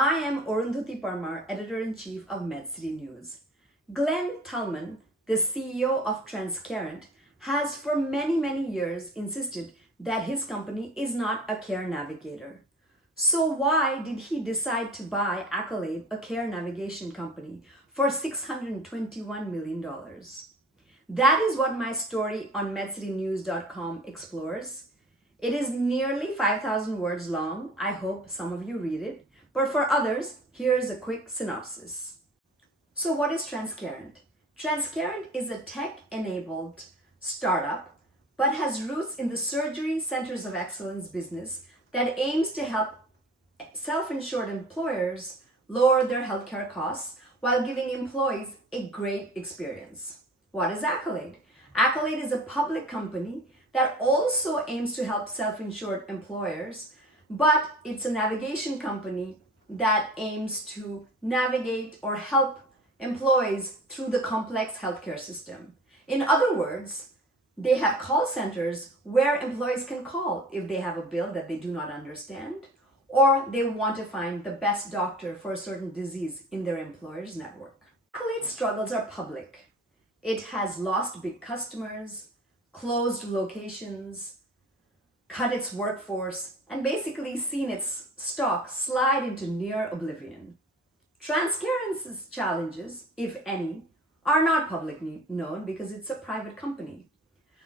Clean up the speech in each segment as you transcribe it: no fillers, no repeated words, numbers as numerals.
I am Arundhati Parmar, Editor-in-Chief of MedCity News. Glenn Tullman, the CEO of Transcarent, has for many years insisted that his company is not a care navigator. So why did he decide to buy Accolade, a care navigation company, for $621 million? That is what my story on MedCityNews.com explores. It is nearly 5,000 words long. I hope some of you read it. But for others, here's a quick synopsis. So what is Transcarent? Transcarent is a tech-enabled startup, but has roots in the surgery centers of excellence business that aims to help self-insured employers lower their healthcare costs while giving employees a great experience. What is Accolade? Accolade is a public company that also aims to help self-insured employers, but it's a navigation company that aims to navigate or help employees through the complex healthcare system. In other words, they have call centers where employees can call if they have a bill that they do not understand, or they want to find the best doctor for a certain disease in their employer's network. Accolade's struggles are public. It has lost big customers, closed locations, cut its workforce, and basically seen its stock slide into near oblivion. Transcarent's challenges, if any, are not publicly known because it's a private company.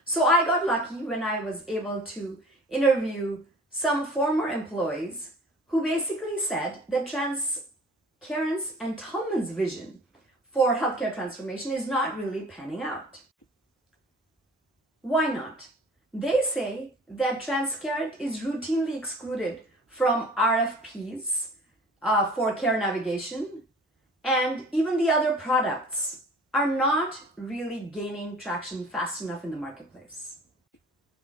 So I got lucky when I was able to interview some former employees who basically said that Transcarent's and Tullman's vision for healthcare transformation is not really panning out. Why not? They say that Transcarent is routinely excluded from RFPs for care navigation, and even the other products are not really gaining traction fast enough in the marketplace.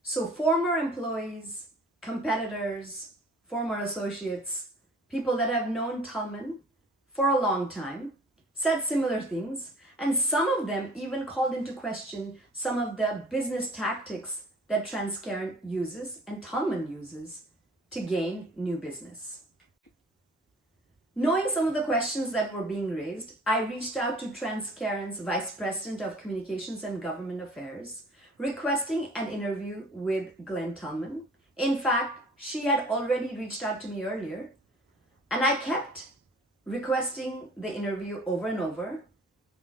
So former employees, competitors, former associates, people that have known Tullman for a long time said similar things, and some of them even called into question some of the business tactics that Transcarent uses and Tullman uses to gain new business. Knowing some of the questions that were being raised, I reached out to Transcarent's Vice President of Communications and Government Affairs, requesting an interview with Glenn Tullman. In fact, she had already reached out to me earlier, and I kept requesting the interview over and over,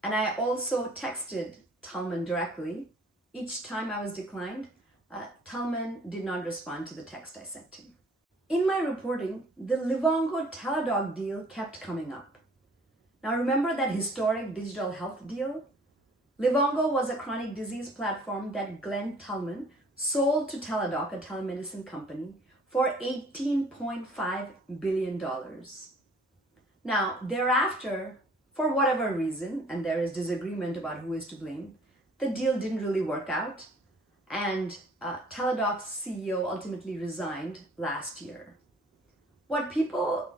and I also texted Tullman directly. Each time I was declined, Tullman did not respond to the text I sent him. In my reporting, the Livongo Teladoc deal kept coming up. Now remember that historic digital health deal? Livongo was a chronic disease platform that Glenn Tullman sold to Teladoc, a telemedicine company, for $18.5 billion. Now, thereafter, for whatever reason, and there is disagreement about who is to blame, the deal didn't really work out, and Teladoc's CEO ultimately resigned last year. What people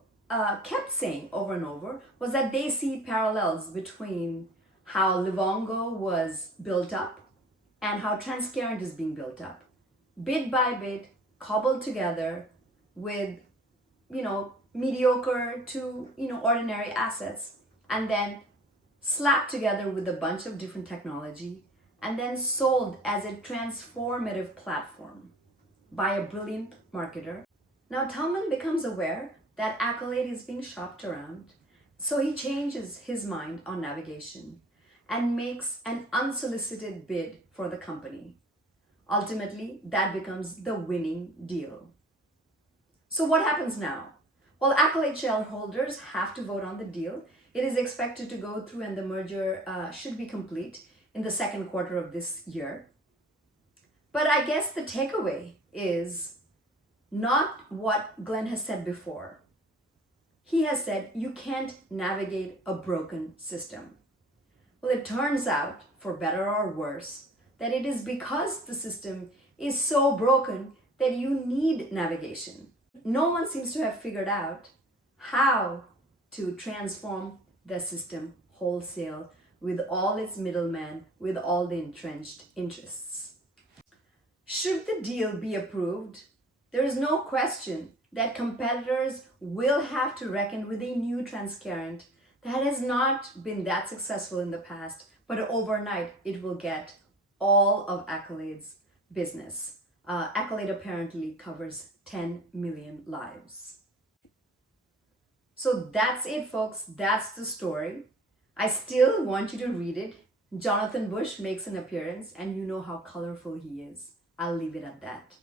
kept saying over and over was that they see parallels between how Livongo was built up and how Transcarent is being built up, bit by bit, cobbled together with, mediocre to, ordinary assets, and then slapped together with a bunch of different technology, and then sold as a transformative platform by a brilliant marketer. Now Tullman becomes aware that Accolade is being shopped around, so he changes his mind on navigation and makes an unsolicited bid for the company. Ultimately, that becomes the winning deal. So what happens now? Well, Accolade shareholders have to vote on the deal. It is expected to go through and the merger should be complete in the second quarter of this year. But I guess the takeaway is not what Glenn has said before. He has said you can't navigate a broken system. Well, it turns out, for better or worse, that it is because the system is so broken that you need navigation. No one seems to have figured out how to transform the system wholesale with all its middlemen, with all the entrenched interests. Should the deal be approved, there is no question that competitors will have to reckon with a new Transcarent that has not been that successful in the past, but overnight it will get all of Accolade's business. Accolade apparently covers 10 million lives. So that's it, folks. That's the story. I still want you to read it. Jonathan Bush makes an appearance, and you know how colorful he is. I'll leave it at that.